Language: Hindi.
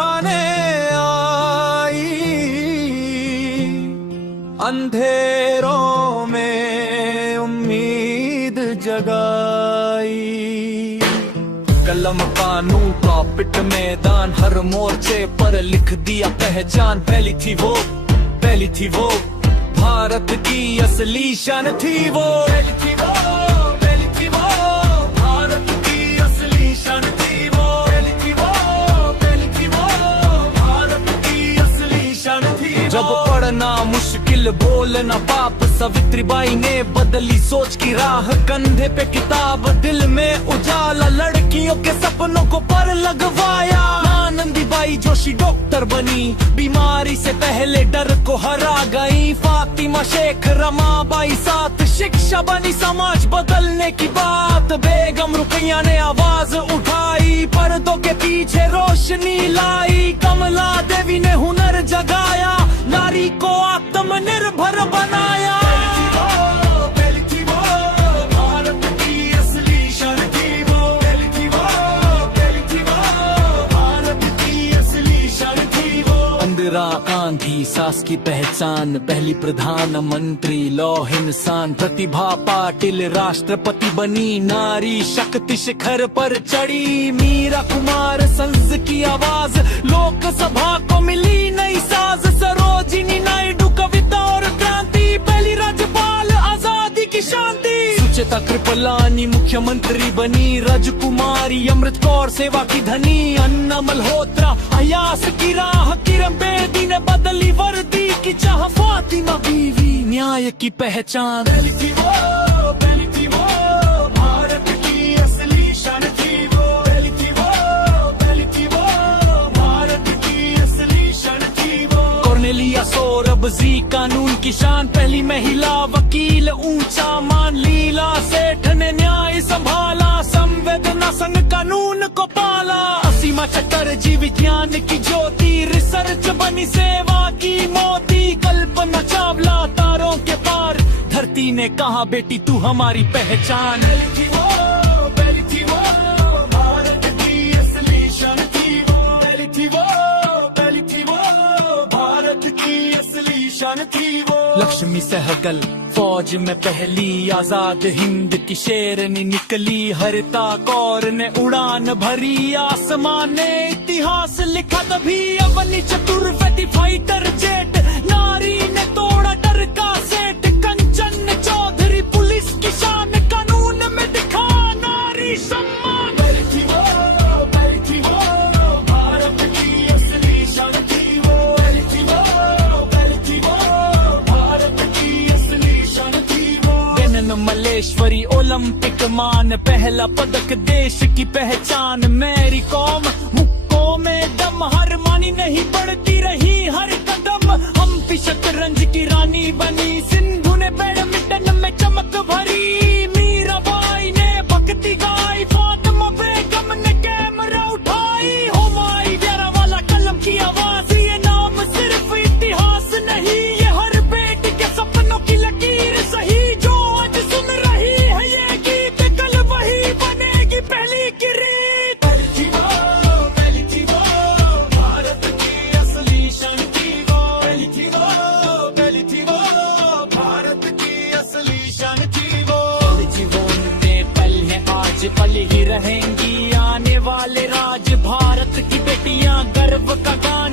दिखाने आई, अंधेरों में उम्मीद जगाई। कलम कानून का पिट मैदान, हर मोर्चे पर लिख दिया पहचान। पहली थी वो भारत की असली शान थी वो। पहली थी वो भारत की असली शान थी वो। पहली थी वो भारत की असली शान थी वो। जब पढ़ना मुश्किल बोलना पाप, सावित्रीबाई ने बदली सोच की राह। कंधे पे किताब दिल में उजाला, लड़कियों के सपनों को पर लगवाया। आनंदीबाई जोशी डॉक्टर बनी, बीमारी से पहले डर को हरा गई। फातिमा शेख रमाबाई साथ, शिक्षा बनी समाज बदलने की बात। बेगम रुकैया ने आवाज उठाई, पर्दों के पीछे रोशनी लाई। कमला देवी ने हुनर जगाया, नारी को आत्मनिर्भर बनाया। पहली थी वो भारत की असली शान थी वो। पहली थी वो भारत की असली शान थी वो। इंदिरा गांधी सास की पहचान, पहली प्रधानमंत्री लौह इंसान। प्रतिभा पाटिल राष्ट्रपति बनी, नारी शक्ति शिखर पर चढ़ी। मीरा कुमार संस की आवाज, लोकसभा को मिली नई साज। सरोजिनी नायडू कविता और क्रांति, पहली राज्यपाल आजादी की शांति। सुचेता कृपलानी मुख्यमंत्री बनी, राजकुमारी अमृत कौर सेवा की धनी। अन्ना मल्होत्रा अयास की राह, किरण बेदी ने बदली वर्दी की चाह। फातिमा बीवी न्याय की पहचान। पहली थी वो भारत की असली शान थी वो। पहली थी वो भारत की असली शान थी वो। कॉर्नेलिया सोरबजी कानून की शान, पहली महिला वकील ऊंचा मान। लीला सेठ ने न्याय संभाला, संवेदना संग कानून को पाला। असीमा चटर्जी विज्ञान की ज्योति, रिसर्च बनी सेवा की मोती। कल्पना चावला तारों के पार, धरती ने कहा बेटी तू हमारी पहचान। पहली थी वो भारत की असली शान थी वो। पहली थी वो भारत की असली शान थी वो। लक्ष्मी सहगल फौज में पहली, आजाद हिंद की शेरनी निकली। हरिता कौर ने उड़ान भरी, आसमान ने इतिहास लिखा तभी। अवनी चतुर्वेदी फाइटर जेट, नारी ने तोड़ा डर का सेट। कंचन चौधरी पुलिस की शान, कानून में दिखा नारी सम्मान। पहली थी वो भारत की असली शान थी वो। पहली थी वो भारत की असली शान थी वो। बेनन मलेश्वरी ओलंपिक मान, पहला पदक देश की पहचान। मैरी कॉम मुक्कों में दम, हर मानी नहीं बढ़ती रही हर कदम। हम्पी शतरंज की रानी बनी, सिंधु ने बैडमिंटन में चमक भरी। मीराबाई ने भक्ति गाई, फातिमा बेगम ने कैमरा उठाई। हुमायूं प्यारा वाला कलम की आवाज, ये नाम सिर्फ इतिहास नहीं, ये हर बेटी के सपनों की लकीर सही। जो आज सुन रही है ये गीत, कल वही बनेगी पहली की रीत। पहली थी वो भारत की असली शान थी वो। पहली थी वो भारत की असली शान थी वो। पहली थी वो ने पल है आज, पल ही रहेंगी आने वाले राज। भारत की बेटियां गर्व का गान,